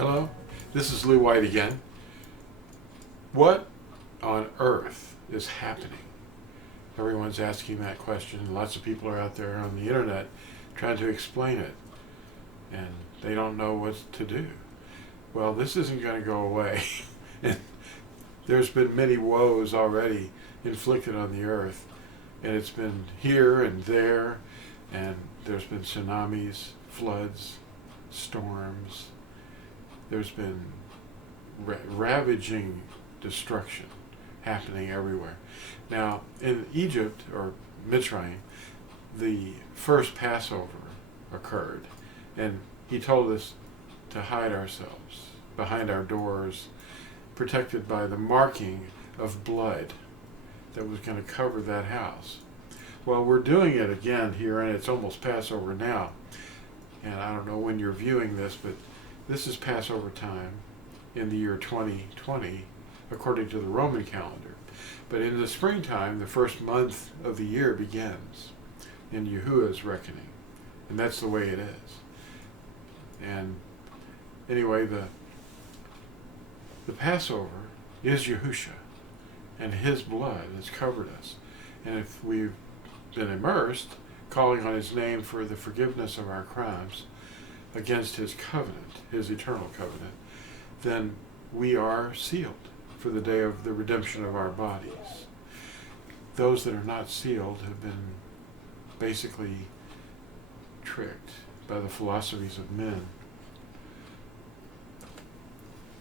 Hello, this is Lew White again. What on earth is happening? Everyone's asking that question. Lots of people are out there on the internet trying to explain it, and they don't know what to do. Well, this isn't going to go away. And there's been many woes already inflicted on the earth, and it's been here and there, and there's been tsunamis, floods, storms. There's been ravaging destruction happening everywhere. Now, in Egypt, or Mitzrayim, the first Passover occurred, and he told us to hide ourselves behind our doors, protected by the marking of blood that was going to cover that house. Well, we're doing it again here, and it's almost Passover now. And I don't know when you're viewing this, but this is Passover time in the year 2020, according to the Roman calendar. But in the springtime, the first month of the year begins in Yahuah's reckoning. And that's the way it is. And anyway, the Passover is Yahusha, and his blood has covered us. And if we've been immersed, calling on his name for the forgiveness of our crimes against his covenant, his eternal covenant, then we are sealed for the day of the redemption of our bodies. Those that are not sealed have been basically tricked by the philosophies of men.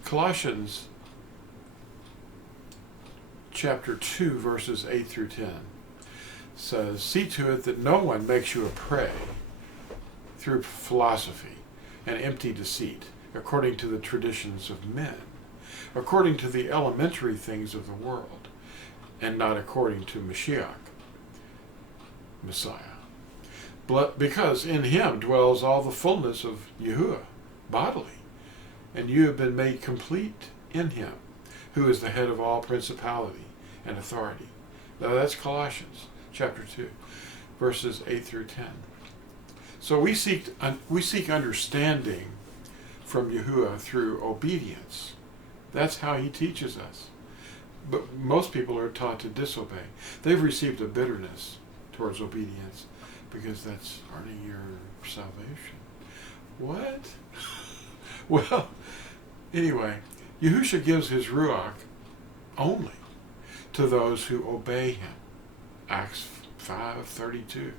Colossians chapter 2, verses 8 through 10 says, "See to it that no one makes you a prey through philosophy and empty deceit, according to the traditions of men, according to the elementary things of the world, and not according to Mashiach, Messiah. Because in him dwells all the fullness of Yahuah, bodily, and you have been made complete in him, who is the head of all principality and authority." Now that's Colossians chapter 2, verses 8 through 10. So we seek understanding from Yahuah through obedience. That's how he teaches us. But most people are taught to disobey. They've received a bitterness towards obedience because that's earning your salvation. What? Well, anyway, Yahusha gives his Ruach only to those who obey him. Acts 5:32.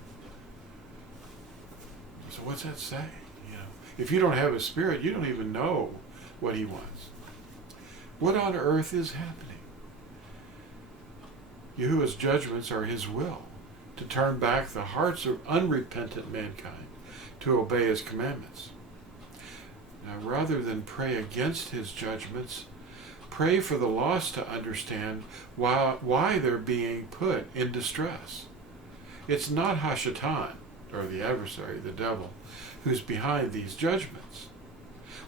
So what's that say? If you don't have a spirit, you don't even know what he wants. What on earth is happening? Yahuah's judgments are his will to turn back the hearts of unrepentant mankind to obey his commandments. Now, rather than pray against his judgments, pray for the lost to understand why they're being put in distress. It's not Hashatan, or the adversary, the devil, who's behind these judgments,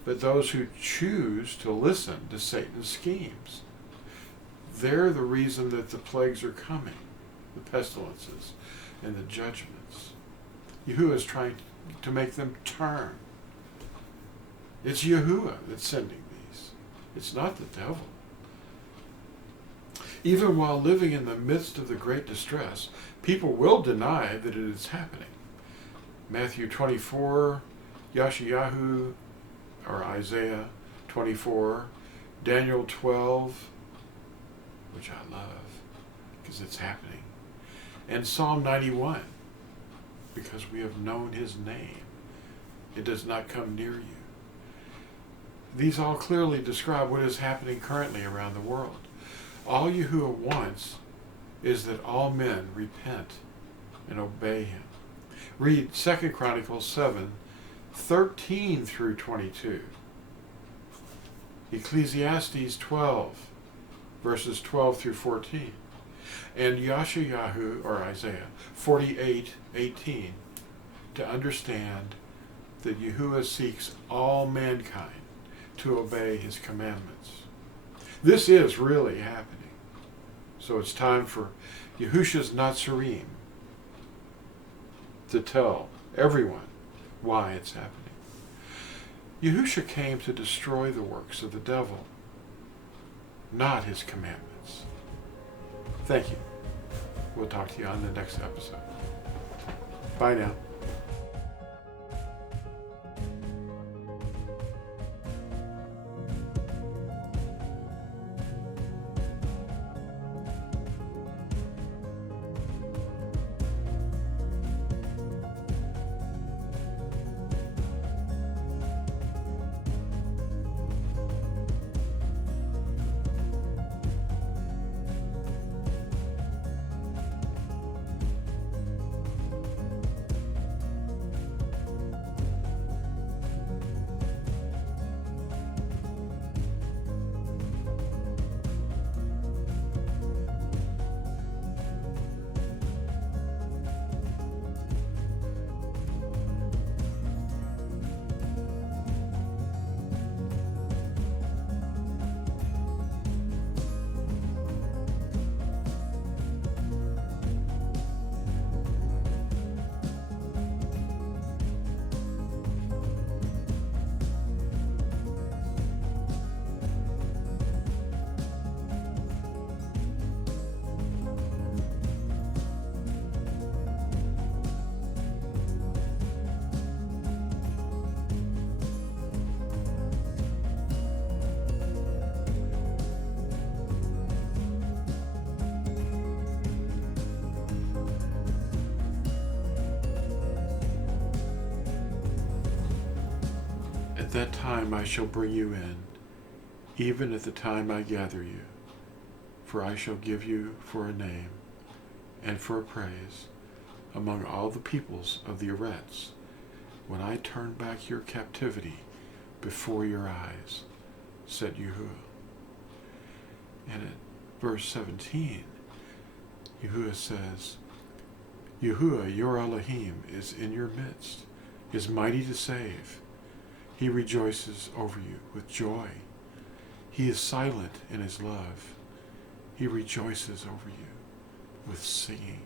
but those who choose to listen to Satan's schemes. They're the reason that the plagues are coming, the pestilences and the judgments. Yahuah is trying to make them turn. It's Yahuah that's sending these. It's not the devil. Even while living in the midst of the great distress, people will deny that it is happening. Matthew 24, Yeshayahu, or Isaiah 24, Daniel 12, which I love because it's happening, and Psalm 91, because we have known his name. It does not come near you. These all clearly describe what is happening currently around the world. All Yahuah wants is that all men repent and obey him. Read 2 Chronicles 7, 13 through 22. Ecclesiastes 12, verses 12 through 14. And Yeshayahu, or Isaiah 48, 18, to understand that Yahuah seeks all mankind to obey his commandments. This is really happening. So it's time for Yahusha's Nazarene to tell everyone why it's happening. Yahusha came to destroy the works of the devil, not his commandments. Thank you. We'll talk to you on the next episode. Bye now. At that time I shall bring you in, even at the time I gather you. For I shall give you for a name, and for a praise, among all the peoples of the Eretz, when I turn back your captivity before your eyes, said Yahuah. And at verse 17, Yahuah says, Yahuah, your Elohim, is in your midst, is mighty to save. He rejoices over you with joy. He is silent in his love. He rejoices over you with singing.